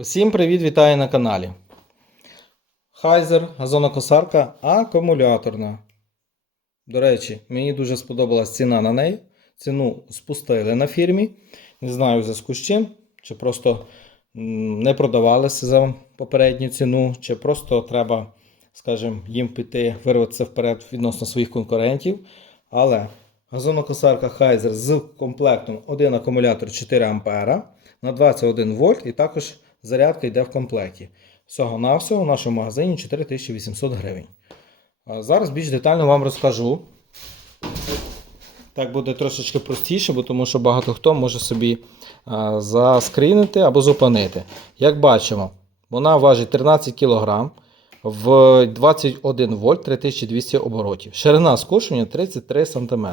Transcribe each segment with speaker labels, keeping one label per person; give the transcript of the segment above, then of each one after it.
Speaker 1: Усім привіт, вітаю на каналі. Хайзер, газонокосарка акумуляторна. До речі, мені дуже сподобалась ціна на неї. Ціну спустили на фірмі. Не знаю в зв'язку з чим. Чи просто не продавалися за попередню ціну, чи просто треба, скажімо, їм піти, вирватися вперед відносно своїх конкурентів. Але газонокосарка Хайзер з комплектом один акумулятор 4 А на 21 вольт і також зарядка йде в комплекті. Всього на всього в нашому магазині 4800 гривень. Зараз більш детально вам розкажу. Так буде трошечки простіше, бо тому що багато хто може собі заскрінити або зупинити. Як бачимо, вона важить 13 кг в 21 вольт 3200 оборотів. Ширина скошування 33 см.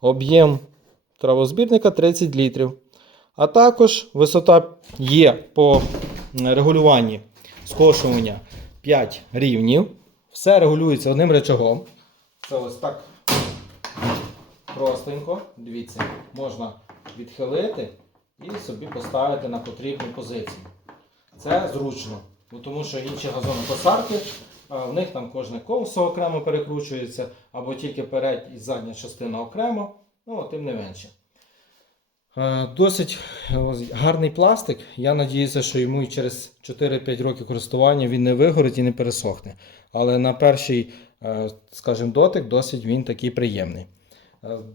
Speaker 1: Об'єм травозбірника 30 літрів. А також висота є по регулюванні скошування 5 рівнів. Все регулюється одним речагом. Це ось так простенько. Дивіться, можна відхилити і собі поставити на потрібну позицію. Це зручно, тому що інші газонокосарки, в них там кожне колесо окремо перекручується, або тільки передня і задня частина окремо, ну, тим не менше. Е, Досить е, гарний пластик. Я надіюся, що йому і через 4-5 років користування він не вигорить і не пересохне. Але на перший, е, скажімо, дотик досить він такий приємний.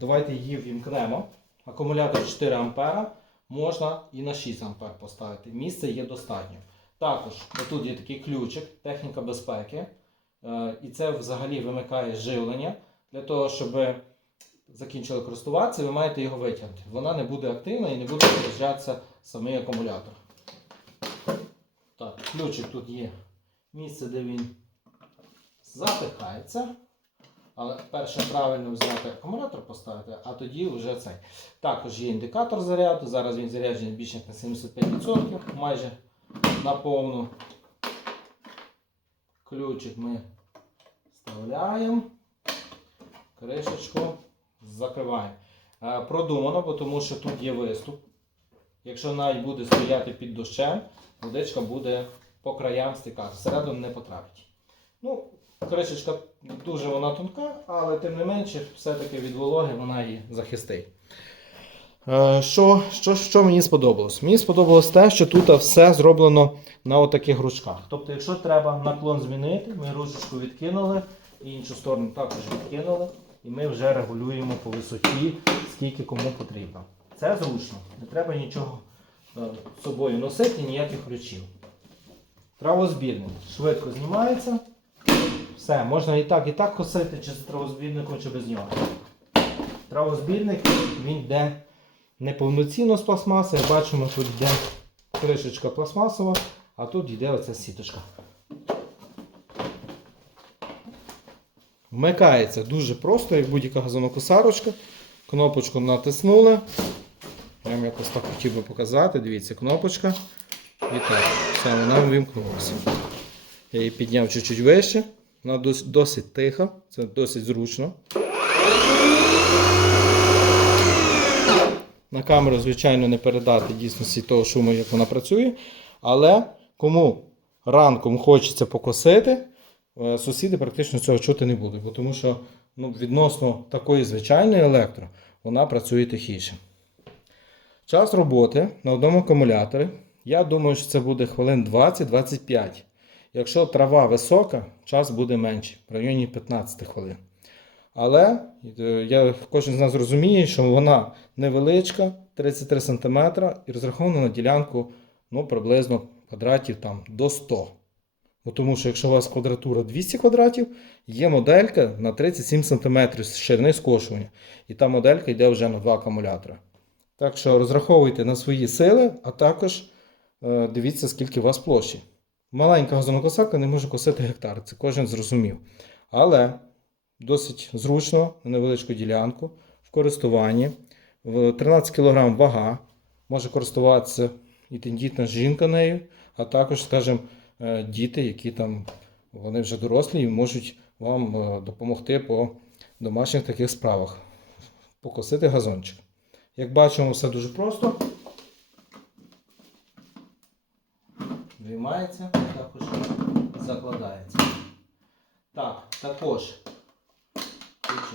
Speaker 1: Давайте її вімкнемо. Акумулятор 4 А можна і на 6 А поставити. Місця є достатньо. Також тут є такий ключик, техніка безпеки. І це взагалі вимикає живлення для того, щоб закінчили користуватися, ви маєте його витягнути. Вона не буде активна і не буде заряджатися самий акумулятор. Так, ключик тут є місце, де він запихається. Але перше правильно взяти акумулятор поставити, а тоді вже цей. Також є індикатор заряду. Зараз він заряджений більше на 75%, майже на повну. Ключик ми вставляємо. Кришечку закриваємо. Е, Продумано, бо тому що тут є виступ. Якщо навіть буде стояти під дощем, водичка буде по краям стикати, всередину не потрапить. Ну, кришечка дуже вона тонка, але тим не менше, все-таки від вологи вона її захистить. Е, Що, що, що мені сподобалось? Мені сподобалось те, що тут все зроблено на отаких ручках. Тобто, якщо треба наклон змінити, ми ручечку відкинули, і іншу сторону також відкинули, і ми вже регулюємо по висоті, скільки кому потрібно. Це зручно, не треба нічого е, з собою носити, ніяких ключів. Травозбірник швидко знімається. Все, можна і так, і так косити, чи з травозбірником, чи без нього. Травозбірник він йде неповноцінно з пластмаси. Бачимо, тут йде кришечка пластмасова, а тут йде оця сіточка. Вмикається дуже просто, як будь-яка газонокосарочка. Кнопочку натиснули. Я вам якось так хотів би показати. Дивіться, кнопочка. І так, все, вона вимкнулася. Я її підняв чуть-чуть вище. Вона дос- досить тиха, це досить зручно. На камеру, звичайно, не передати дійсності того шуму, як вона працює. Але кому ранком хочеться покосити, сусіди практично цього чути не будуть, бо тому що ну, відносно такої звичайної електро вона працює тихіше. Час роботи на одному акумуляторі. Я думаю, що це буде хвилин 20-25. Якщо трава висока, час буде менший, в районі 15 хвилин. Але е, я, кожен з нас розуміє, що вона невеличка, 33 см, і розрахована на ділянку ну, приблизно квадратів там, до 100. Бо тому що якщо у вас квадратура 200 квадратів, є моделька на 37 см ширини скошування. І та моделька йде вже на два акумулятори. Так що розраховуйте на свої сили, а також е, дивіться, скільки у вас площі. Маленька газонокосарка не може косити гектар, це кожен зрозумів. Але досить зручно на невеличку ділянку в користуванні. В 13 кг вага, може користуватися і тендітна жінка нею, а також, скажімо, діти, які там вони вже дорослі і можуть вам е, допомогти по домашніх таких справах. Покосити газончик. Як бачимо, все дуже просто. виймається, також закладається. Так, також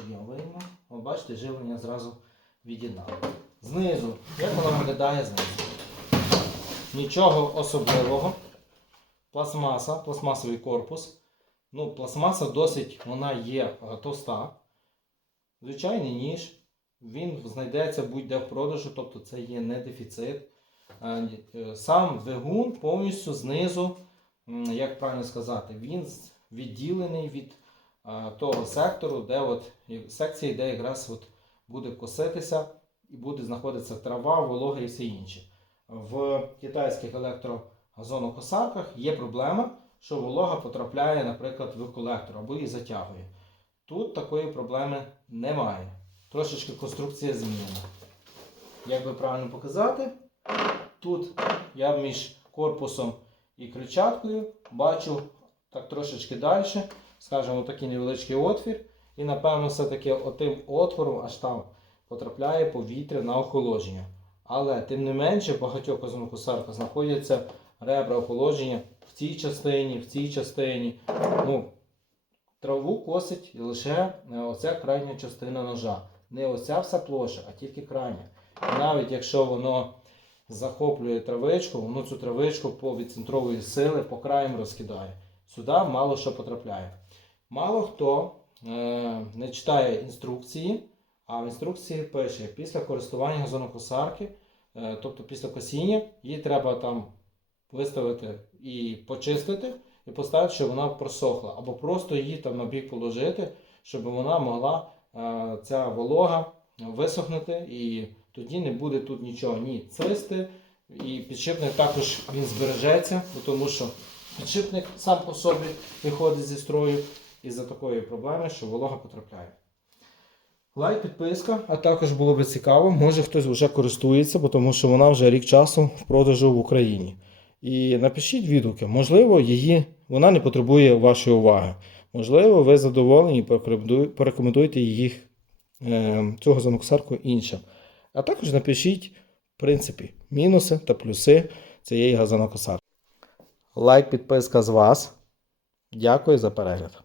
Speaker 1: вийму. От бачите, живлення зразу від'єднало. Знизу, як воно виглядає знизу? Нічого особливого. Пластмаса, пластмасовий корпус. Ну, пластмаса досить вона є е, товста. Звичайний ніж. Він знайдеться будь-де в продажу, тобто це є не дефіцит. Е, е, Сам двигун повністю знизу, як правильно сказати, він відділений від того сектору, де от, секції, де якраз от буде коситися і буде знаходитися трава, волога і все інше. В китайських електрогазонокосарках є проблема, що волога потрапляє, наприклад, в колектор або її затягує. Тут такої проблеми немає. Трошечки конструкція змінена. Як би правильно показати, тут я між корпусом і крильчаткою бачу так трошечки далі, скажімо, такий невеличкий отвір. І напевно все-таки отим отвором аж там потрапляє повітря на охолодження. Але тим не менше багатьох казанокосарках знаходяться ребра охолодження в цій частині, в цій частині. Ну, траву косить лише е, оця крайня частина ножа. Не оця вся площа, а тільки крайня. І навіть якщо воно захоплює травичку, воно цю травичку по відцентрової сили по краям розкидає. Сюди мало що потрапляє. Мало хто е, не читає інструкції, а в інструкції пише, після користування газонокосарки, е, тобто після косіння, її треба там виставити і почистити, і поставити, щоб вона просохла. Або просто її там на бік положити, щоб вона могла е, ця волога висохнути, і тоді не буде тут нічого ні цвисти. І підшипник також він збережеться, тому що підшипник сам по собі виходить зі строю із-за такої проблеми, що волога потрапляє. Лайк, підписка, а також було би цікаво, може хтось вже користується, тому що вона вже рік часу в продажу в Україні. І напишіть відгуки, можливо, її вона не потребує вашої уваги. Можливо, ви задоволені і порекомендуєте її е, цього заноксарку іншим. А також напишіть, в принципі, мінуси та плюси цієї газонокосарки. Лайк, підписка з вас. Дякую за перегляд.